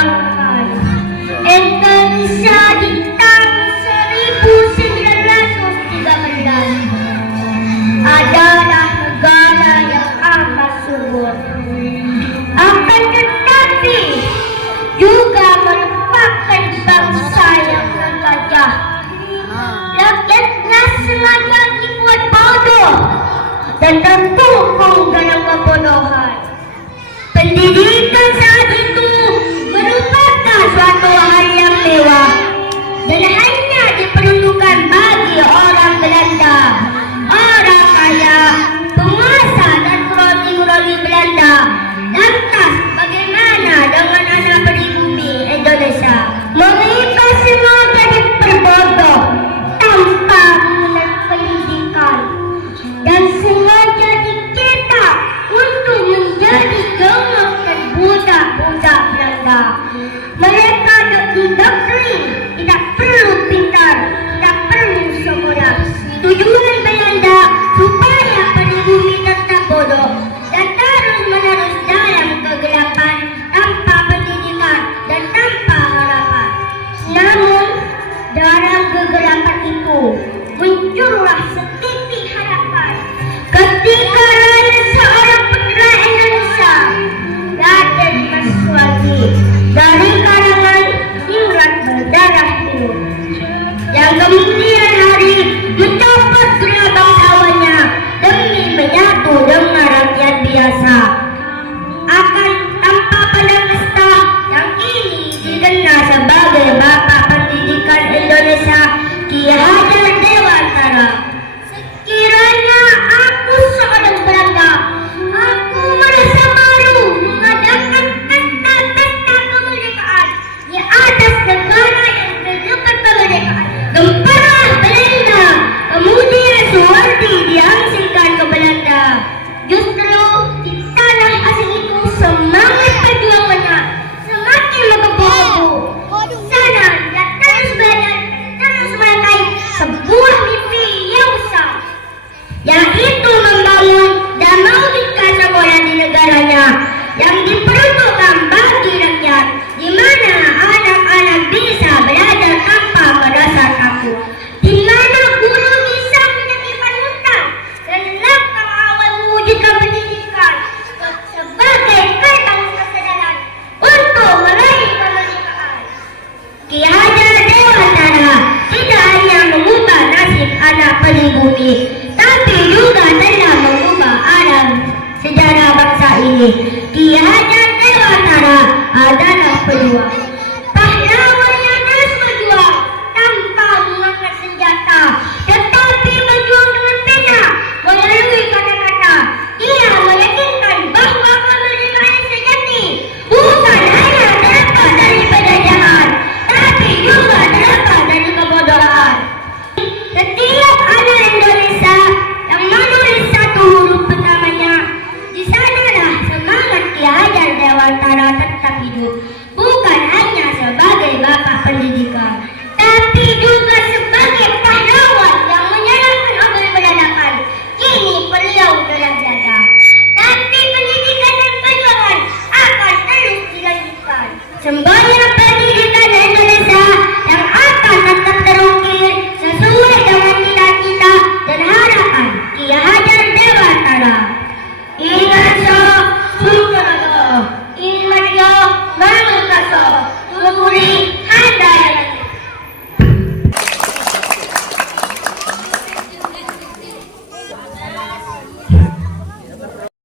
memperjuangkan Indonesia di tahun 1913 adalah negara yang amat subur. Akan tetapi juga merupakan bangsa yang tergajah. Rakyatnya sengaja dibuat bodoh dan terkungkung dalam kebodohan. Pendidikan saat itu merupakan suatu hal yang mewah dan hanya diperlukan bagi orang Belanda, orang kaya, penguasa dan kroni-kroni Belanda. Lantas bagaimana dengan anak pribumi Indonesia? Mereka semua jadi berbodoh tanpa mengenal pendidikan dan sengaja dicetak untuk menjadi gemuk dan budak-budak Belanda. Mereka didoktrin, tidak perlu pintar, tidak perlu sekolah. Tujuan Belanda supaya pribumi tetap bodoh dan terus-menerus dalam kegelapan tanpa pendidikan dan tanpa harapan. Namun dalam kegelapan itu muncullah setitik harapan ketika lahir seorang putra Indonesia, Raden Mas Suwardi, dari kalangan Ingrat berdarah biru, yang kemudian hari mencopot gelar bangsawannya demi menyatu dengan rakyat biasa. Akan tanpa pandang kasta yang kini dikenal sebagai Bapak Pendidikan Indonesia, Ki Hajar Dewantara. Sekiranya aku seorang Belanda, aku merasa malu mengadakan pesta kemerdekaan di atas negara yang terdapat kemerdekaan. Gempalah Belanda, kemudian Suwardi diasingkan ke Belanda. Justru di tanah asing itu semangat perjuangannya semakin menggebu-gebu. Sana dia terus belajar, terus meraih sebuah mimpi yang besar, yaitu membangun dan mewujudkan sekolah di negaranya yang diperuntukkan bagi rakyat, di mana anak-anak bisa belajar tanpa merasa takut, di mana guru bisa menjadi panutan dan langkah awal mewujudkan pendidikan sebagai gerbang kesadaran untuk meraih kemerdekaan. Ki Hajar Dewantara tidak hanya mengubah nasib anak pribumi, tapi juga telah mengubah arah sejarah bangsa ini. Ki Hajar Dewantara adalah pejuang, pahlawan yang terus berjuang tanpa mengangkat senjata, tetapi berjuang dengan pena melalui kata-kata. Dia meyakinkan bahwa kemerdekaan sejati bukan hanya terdapat dari penjajahan, tapi juga terdapat dari kebodohan. Setiap anak Indonesia yang menulis satu huruf pertamanya, di sanalah semangat Ki Hajar Dewantara tetap hidup, bukan hanya sebagai Bapak Pendidikan, tapi juga sebagai pahlawan yang menyerahkan obor peradaban. Kini beliau telah tiada, tapi pendidikan dan perjuangan akan terus dilanjutkan. Semboyan pendidikan Indonesia yang akan tetap terukir sesuai dengan cita-cita dan harapan Ki Hajar Dewantara. Ingat so, Sukarno, ingat yo, Manungkaso, Sumuri,